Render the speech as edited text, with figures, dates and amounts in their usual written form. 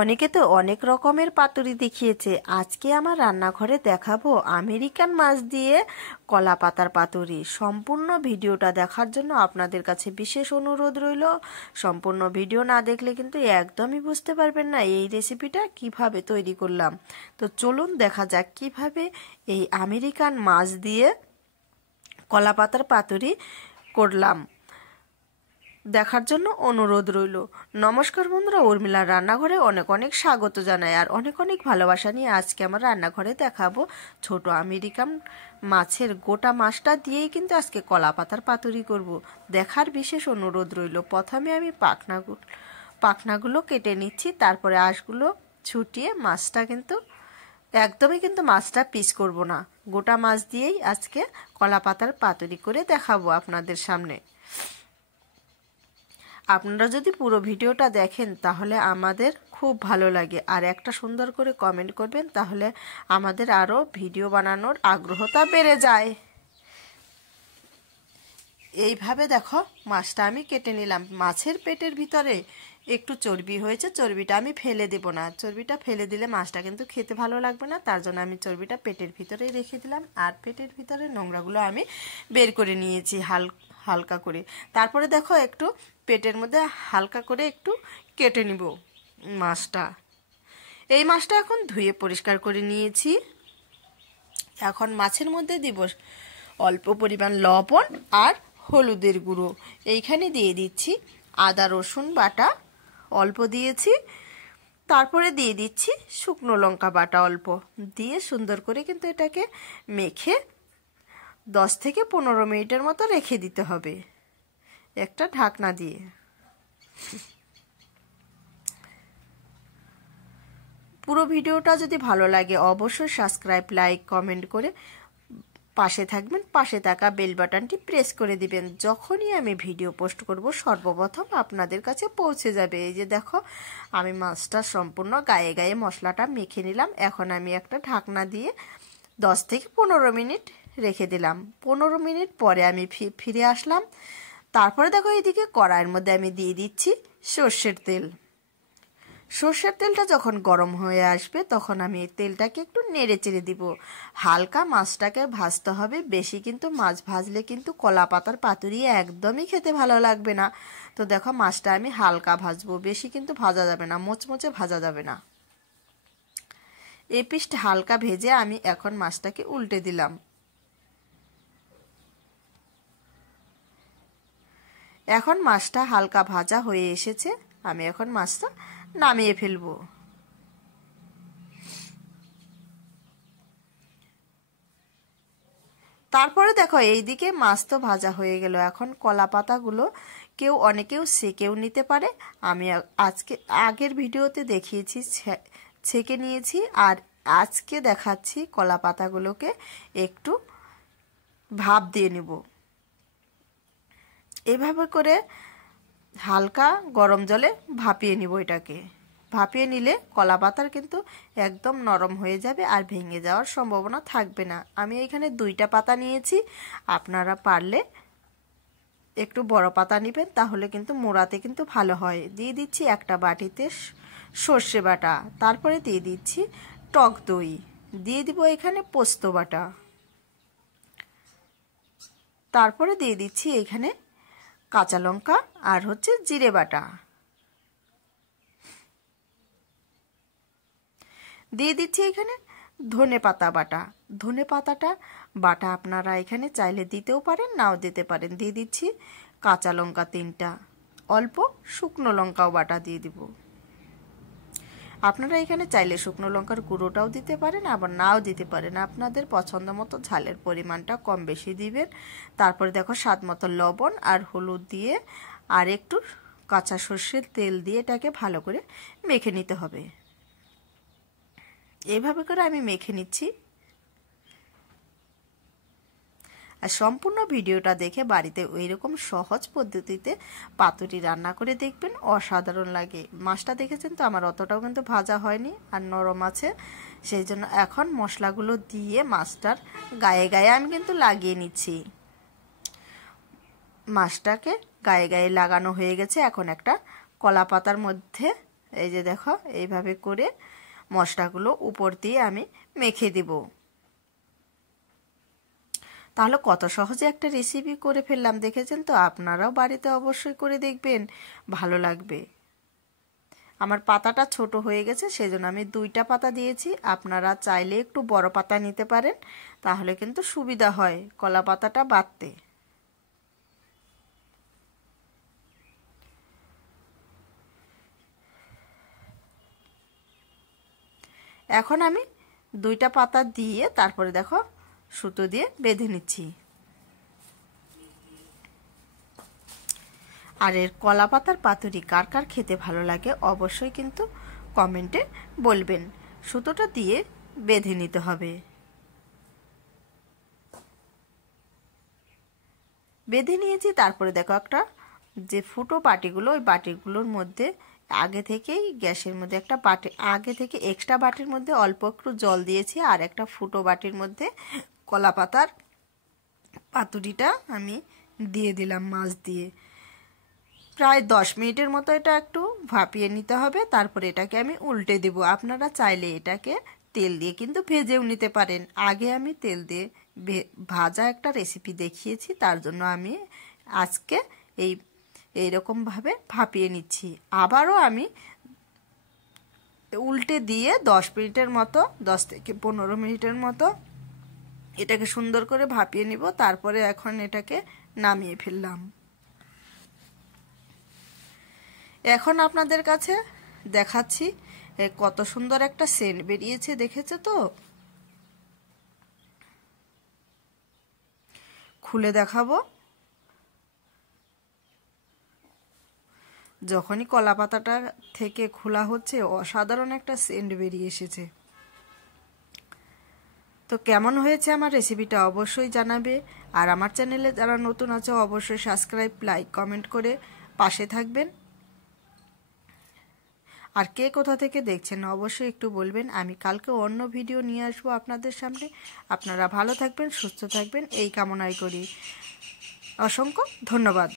অনেকে তো অনেক রকমের পাতুরি দেখিয়েছে। আজকে আমার রান্নাঘরে দেখাবো আমেরিকান মাছ দিয়ে কলা পাতার পাতুরি। সম্পূর্ণ ভিডিওটা দেখার জন্য আপনাদের কাছে বিশেষ অনুরোধ রইল। সম্পূর্ণ ভিডিও না দেখলে কিন্তু একদমই বুঝতে পারবেন না এই রেসিপিটা কিভাবে তৈরি করলাম। তো চলুন দেখা যাক কিভাবে এই আমেরিকান মাছ দিয়ে কলা পাতার পাতুরি করলাম। দেখার জন্য অনুরোধ রইল। নমস্কার বন্ধুরা, উর্মিলার রান্নাঘরে অনেক অনেক স্বাগত জানাই আর অনেক অনেক ভালোবাসা নিয়ে আজকে আমার রান্নাঘরে দেখাবো ছোট আমেরিকান মাছের গোটা মাছটা দিয়েই কিন্তু আজকে কলা পাতার পাতুরি করব। দেখার বিশেষ অনুরোধ রইল। প্রথমে আমি পাখনাগুলো কেটে নিচ্ছি, তারপরে আঁশগুলো ছুটিয়ে মাছটা একদমই মাছটা পিস করব না, গোটা মাছ দিয়েই আজকে কলা পাতার পাতুরি করে দেখাবো আপনাদের সামনে। আপনারা যদি পুরো ভিডিওটা দেখেন তাহলে আমাদের খুব ভালো লাগে, আর একটা সুন্দর করে কমেন্ট করবেন, তাহলে আমাদের আরও ভিডিও বানানোর আগ্রহটা বেড়ে যায়। এইভাবে দেখো মাছটা আমি কেটে নিলাম। মাছের পেটের ভিতরে একটু চর্বি হয়েছে, চর্বিটা আমি ফেলে দেব না। চর্বিটা ফেলে দিলে মাছটা কিন্তু খেতে ভালো লাগবে না, তার জন্য আমি চর্বিটা পেটের ভিতরেই রেখে দিলাম। আর পেটের ভিতরে নোংরাগুলো আমি বের করে নিয়েছি হালকা করে। তারপরে দেখো একটু পেটের মধ্যে হালকা করে একটু কেটে নিব মাছটা। এই মাছটা এখন ধুয়ে পরিষ্কার করে নিয়েছি। এখন মাছের মধ্যে দিব অল্প পরিমাণ লবণ আর হলুদের গুঁড়ো। এইখানে দিয়ে দিচ্ছি আদা রসুন বাটা অল্প দিয়েছি, তারপরে দিয়ে দিচ্ছি শুকনো লঙ্কা বাটা অল্প দিয়ে সুন্দর করে কিন্তু এটাকে মেখে 10 থেকে 15 মিনিটের মতো রেখে দিতে হবে একটা ঢাকনা দিয়ে। পুরো ভিডিওটা যদি ভালো লাগে অবশ্যই সাবস্ক্রাইব, লাইক, কমেন্ট করে পাশে থাকবেন। পাশে থাকা বেল বাটনটি প্রেস করে দিবেন। যখনই আমি ভিডিও পোস্ট করব সর্বপ্রথম আপনাদের কাছে পৌঁছে যাবে। এই যে দেখো আমি মাছটা সম্পূর্ণ গায়ে গায়ে মশলাটা মেখে নিলাম। এখন আমি একটা ঢাকনা দিয়ে 10 থেকে 15 মিনিট রেখে দিলাম। 15 মিনিট পরে আমি ফিরে আসলাম। তারপরে দেখো এইদিকে কড়াইয়ের মধ্যে আমি দিয়ে দিচ্ছি সর্ষের তেল। সর্ষের তেলটা যখন গরম হয়ে আসবে তখন আমি এই তেলটাকে একটু নেড়ে চেড়ে দিব। হালকা মাছটাকে ভাজতে হবে, বেশি কিন্তু মাছ ভাজলে কিন্তু কলা পাতার পাতুরি একদমই খেতে ভালো লাগবে না। তো দেখো মাছটা আমি হালকা ভাজবো, বেশি কিন্তু ভাজা যাবে না, মোচমোচে ভাজা যাবে না। এই পিসটা হালকা ভেজে আমি এখন মাছটাকে উল্টে দিলাম। এখন মাছটা হালকা ভাজা হয়ে এসেছে, আমি এখন মাছটা নামিয়ে ফেলবো। তারপরে দেখো এইদিকে মাছ তো ভাজা হয়ে গেল। এখন কলা পাতাগুলো অনেকেও সেকেও নিতে পারে। আমি আজকে আগের ভিডিওতে দেখিয়েছি ছেঁকে নিয়েছি, আর আজকে দেখাচ্ছি কলা পাতাগুলোকে একটু ভাপ দিয়ে নেব। এভাবে করে হালকা গরম জলে ভাপিয়ে নিব। এটাকে ভাপিয়ে নিলে কলা পাতার কিন্তু একদম নরম হয়ে যাবে আর ভেঙে যাওয়ার সম্ভাবনা থাকবে না। আমি এখানে 2টা পাতা নিয়েছি, আপনারা পারলে একটু বড় পাতা নেবেন, তাহলে কিন্তু মোড়াতে কিন্তু ভালো হয়। দিয়ে দিচ্ছি একটা বাটিতে সর্ষে বাটা, তারপরে দিয়ে দিচ্ছি টক দই, দিয়ে দিব এখানে পোস্ত বাটা, তারপরে দিয়ে দিচ্ছি এখানে কাঁচা লঙ্কা আর জিরে বাটা, দিয়ে দিচ্ছি এখানে ধনে পাতা বাটা। ধনে পাতাটা বাটা আপনারা এখানে চাইলে দিতেও পারেন, নাও দিতে পারেন। দিয়ে দিচ্ছি কাঁচা লঙ্কা 3টা, অল্প শুকনো লঙ্কাও বাটা দিয়ে দিব। আপনারা এখানে চাইলে শুকনো লঙ্কার গুঁড়োটাও দিতে পারেন, আবার নাও দিতে পারেন, আপনাদের পছন্দ মতো ঝালের পরিমাণটা কম বেশি দিবেন। তারপরে দেখো স্বাদ মতো লবণ আর হলুদ দিয়ে আর একটু কাঁচা সর্ষের তেল দিয়ে এটাকে ভালো করে মেখে নিতে হবে। এইভাবে করে আমি মেখে নিচ্ছি। আর সম্পূর্ণ ভিডিওটা দেখে বাড়িতে ওইরকম সহজ পদ্ধতিতে পাতুরি রান্না করে দেখবেন, অসাধারণ লাগে। মাছটা দেখেছেন তো আমার অতটাও কিন্তু ভাজা হয়নি আর নরম আছে, সেই জন্য এখন মশলাগুলো দিয়ে মাছটার গায়ে গায়ে আমি কিন্তু লাগিয়ে নিচ্ছি। মাছটাকে গায়ে গায়ে লাগানো হয়ে গেছে। এখন একটা কলা পাতার মধ্যে এই যে দেখো এইভাবে করে মশলাগুলো উপর দিয়ে আমি মেখে দেব। তাহলে কত সহজে একটা রেসিপি করে ফেললাম, দেখেছেন তো? আপনারাও বাড়িতে অবশ্যই করে দেখবেন, ভালো লাগবে। আমার পাতাটা ছোট হয়ে গেছে, সেজন্য আমি 2টা পাতা দিয়েছি। আপনারা চাইলে একটু বড় পাতা নিতে পারেন, তাহলে কিন্তু সুবিধা হয় কলা পাতাটা বাটতে। এখন আমি 2টা পাতা দিয়ে তারপরে দেখো সুতো দিয়ে বেঁধে নিচ্ছি। আর এর কলা পাতার পাতুরি কার কার খেতে ভালো লাগে অবশ্যই কিন্তু কমেন্টে বলবেন। সুতোটা দিয়ে বেঁধে নিতে হবে। বেঁধে নিয়েছি, তারপরে দেখো একটা যে ফুটো বাটিগুলো, ওই বাটিগুলোর মধ্যে আগে থেকেই গ্যাসের মধ্যে একটা বাটি, আগে থেকে এক্সট্রা বাটির মধ্যে অল্প একটু জল দিয়েছি, আর একটা ফুটো বাটির মধ্যে কলা পাতার পাতুরিটা আমি দিয়ে দিলাম মাছ দিয়ে। প্রায় 10 মিনিটের মতো এটা একটু ভাপিয়ে নিতে হবে, তারপরে এটাকে আমি উল্টে দেব। আপনারা চাইলে এটাকে তেল দিয়ে কিন্তু ভেজেও নিতে পারেন। আগে আমি তেল দিয়ে ভাজা একটা রেসিপি দেখিয়েছি, তার জন্য আমি আজকে এইরকমভাবে ভাপিয়ে নিচ্ছি। আবারও আমি উল্টে দিয়ে 10 মিনিটের মতো, 10 থেকে 15 মিনিটের মতো এটাকে সুন্দর করে ভাপিয়ে নিব। তারপরে এখন এটাকে নামিয়ে ফেললাম। এখন আপনাদের কাছে দেখাচ্ছি কত সুন্দর একটা সেন্ট বেরিয়েছে, দেখেছো তো? খুলে দেখাবো। যখনই কলা পাতাটা থেকে খোলা হচ্ছে অসাধারণ একটা সেন্ট বেরিয়ে এসেছে। তো কেমন হয়েছে আমার রেসিপিটা অবশ্যই জানাবে। আর আমার চ্যানেলে যারা নতুন আছে অবশ্যই সাবস্ক্রাইব, লাইক, কমেন্ট করে পাশে থাকবেন। আর কে কোথা থেকে দেখছেন অবশ্যই একটু বলবেন। আমি কালকে অন্য ভিডিও নিয়ে আসবো আপনাদের সামনে। আপনারা ভালো থাকবেন, সুস্থ থাকবেন এই কামনাই করি। অসংখ্য ধন্যবাদ।